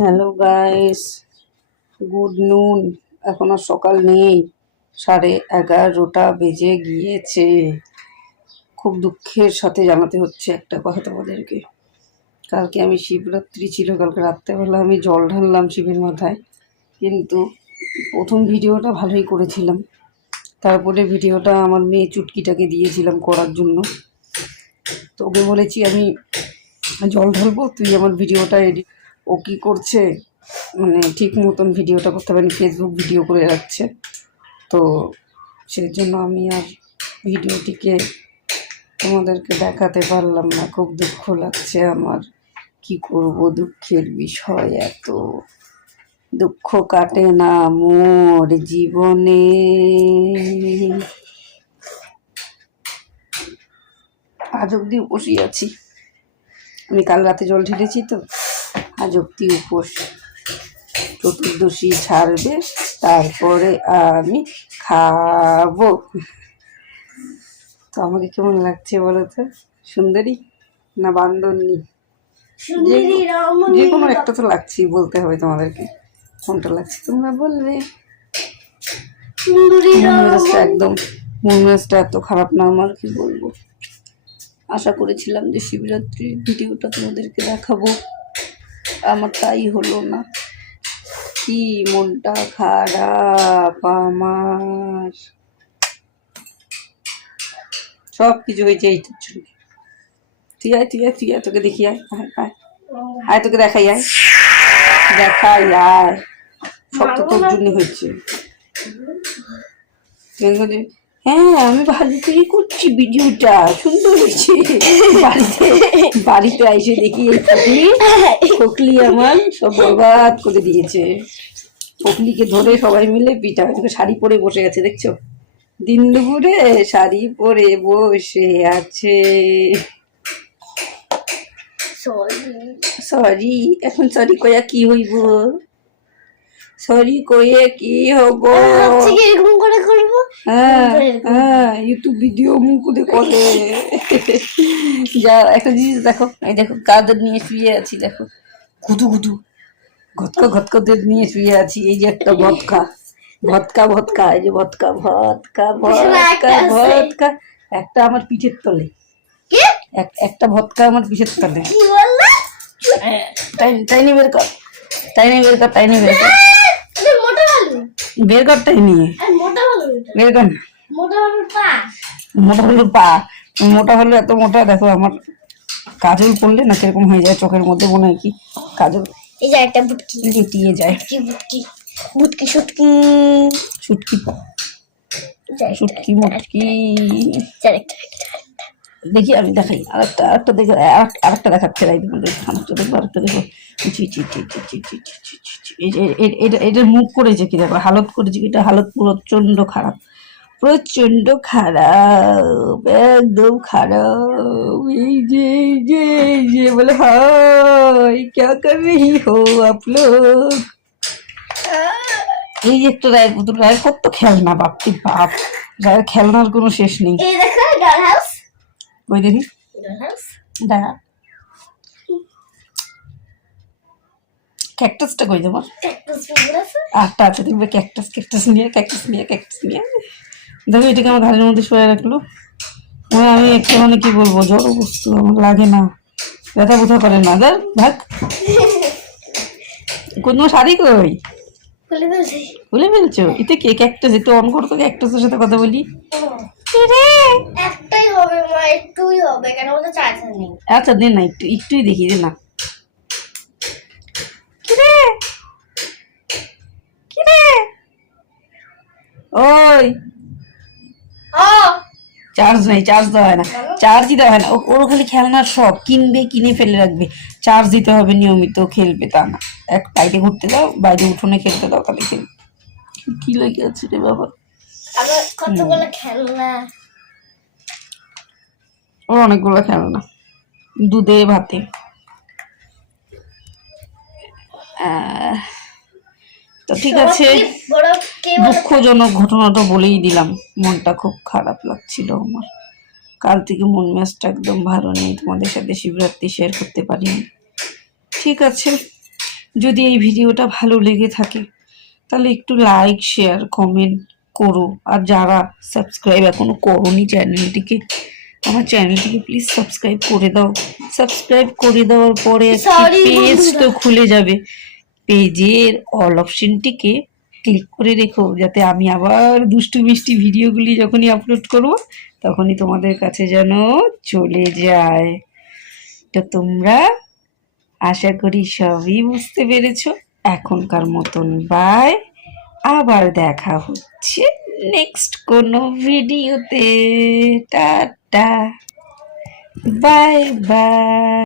Hello guys, good নুন। এখন আর সকাল নেই, 11:30 বেজে গিয়েছে। খুব দুঃখের সাথে জানাতে হচ্ছে একটা কথা তোমাদেরকে। কালকে আমি শিবরাত্রি ছিল, কালকে রাত্রেবেলা আমি জল ঢাললাম শিবের মাথায়, কিন্তু প্রথম ভিডিওটা ভালোই করেছিলাম। তারপরে ভিডিওটা আমার মেয়ে চুটকিটাকে দিয়েছিলাম করার জন্য। তো ওকে বলেছি আমি জল ঢালবো, তুই আমার ভিডিওটা এডিট। ও কী করছে, মানে ঠিক মতন ভিডিওটা করতে পারিনি, ফেসবুক ভিডিও করে রাখছে। তো সেই জন্য আমি আর ভিডিওটিকে তোমাদেরকে দেখাতে পারলাম না। খুব দুঃখ লাগছে আমার, কি করব, দুঃখের বিষয়। এত দুঃখ কাটে না মোর জীবনে। আজ অব্দি উপসই আছি আমি, কাল রাতে জল ঢেলেছি তো, আজ অব্দি উপোস। চতুর্দশী ছাড়বে, তারপরে আমি খাবো। তো আমাকে কেমন লাগছে বলো তো, সুন্দরী না বান্দরনি? যে কোনো একটা তো লাগছেই, বলতে হবে তোমাদেরকে কোনটা লাগছে, তোমরা বলবে। একদম মন মেজাজটা এত খারাপ না আমার, কি বলবো। আশা করেছিলাম যে শিবরাত্রির ভিডিওটা তোমাদেরকে দেখাবো, আমার তাই হলো না। কি মনটা খারাপ আমার, সব কিছু হয়েছে এইটার জন্য। তুই আয়, তুই আয়, তুই আয়, তোকে দেখি, আয় আয় আয়, তোকে দেখাই, আয় দেখাই, আয়। সব তো তোর জন্য হয়েছে। হ্যাঁ, আমি ভালো থেকে করছি ভিডিওটা, সুন্দর হয়েছে। বাড়িতে এসে দেখি খোকলি আমার সব বরবাদ করে দিয়েছে। খোকলিকে ধরে সবাই মিলে পিটা, শাড়ি পরে বসে গেছে, দেখছো? দিন দুপুরে শাড়ি পরে বসে আছে। সরি, এখন সরি কয়া কি হইব? সরি কয়ে কি হব? এরকম করে করব। হ্যাঁ, ইউটিউব ভিডিও মুখ করে। যা একটা জিনিস দেখো, এই দেখো কাদের নিয়ে শুয়ে আছি, দেখো গুদু গুদু ঘটকা ঘটকাদের নিয়ে শুয়ে আছি। এই যে একটা ভদকা ভদকা ভদকা, এই যে ভদকা ভদকা ভদকা ভদকা, একটা আমার পিঠের তলে, একটা ভদকা আমার পিঠের তলে। টাইনি বের কর, টাইনি বের কর, টাইনি বের কর, বের কর, টাইনি বের কর। মোটা হলো পা, মোটা হলো এত মোটা। দেখো আমার কাজল পড়লে না কিরকম হয়ে যায়, চোখের মধ্যে মনে হয় কি কাজল লুটিয়ে যায়। বুটকি শুটকি শুটকি শুটকি মুটকি। দেখি আমি দেখাই আরেকটা দেখো, আরেকটা দেখাচ্ছে, আরেকটা দেখবো, আরেকটা দেখো। এটার মুখ করেছে কি দেখো, হালত করেছে কি, এটা হালত প্রচন্ড খারাপ, প্রচন্ড খারাপ, একদম খারাপ। এই যে বলে, হাই ক্যা কর রহি হো আপ লোগ। এই যে একটা রায়ের পুতুল, রায়ের কত খেলনা, বাপটি বাপ, রায়ের খেলনার কোনো শেষ নেই। ওই দেখি দেখা, ক্যাকটাসটা কই দেবো, আটটা আছে দেখবে, ক্যাকটাস নিয়ে দেখো, এটাকে আমার ঘরের মধ্যে শোয়া রাখলো। আমি একটা মানে কি বলবো, জড় বস্তু, আমার লাগে না, ব্যথা বোথা করে না। ভাগ কোনো শাড়ি কই খুলে ফেলছো, এতে কে ক্যাকটাস, একটু অন করতো, ক্যাকটাসের সাথে কথা বলি। একটাই হবে মা, একটুই হবে, কেন বলতে চাইছেন নেই। আচ্ছা দে না, একটুই দেখি, দে না। ওই চার্জ নেই, চার্জ দেওয়া হয় না, চার্জই দেওয়া হয় না। ওর খালি খেলনার শখ, কিনবে, কিনে ফেলে রাখবে, চার্জ দিতে হবে নিয়মিত, খেলবে তা না। এক বাইরে ঘুরতে দাও, বাইরে উঠোনে খেলতে দাও, তাহলে খেলবে। কি লাগে আছে রে বাবা, কতগুলো খেলনা, ওর অনেকগুলো খেলনা, দুধে ভাতে। তো ঠিক আছে, দুঃখজনক ঘটনাটা বলেই দিলাম, মনটা খুব খারাপ লাগছিল আমার। কাল থেকে মন মেজাজটা একদম ভালো নেই, তোমাদের সাথে শিবরাত্রি শেয়ার করতে পারিনি। ঠিক আছে, যদি এই ভিডিওটা ভালো লেগে থাকে তাহলে একটু লাইক শেয়ার কমেন্ট করো। আর যারা সাবস্ক্রাইব এখনো করোনি চ্যানেলটিকে, আমার চ্যানেলটিকে প্লিজ সাবস্ক্রাইব করে দাও। সাবস্ক্রাইব করে দেওয়ার পরে একটি Sorry পেজ তো বন্ধুরা। খুলে যাবে, পেজের অল অপশনটিকে ক্লিক করে রেখো, যাতে আমি আবার দুষ্টু মিষ্টি ভিডিওগুলি যখনই আপলোড করব তখনই তোমাদের কাছে যেন চলে যায়। তো তোমরা আশা করি সবই বুঝতে পেরেছো। এখনকার মতন বাই, আবার দেখা হচ্ছে নেক্সট কোনো ভিডিওতে। Tata, bye bye.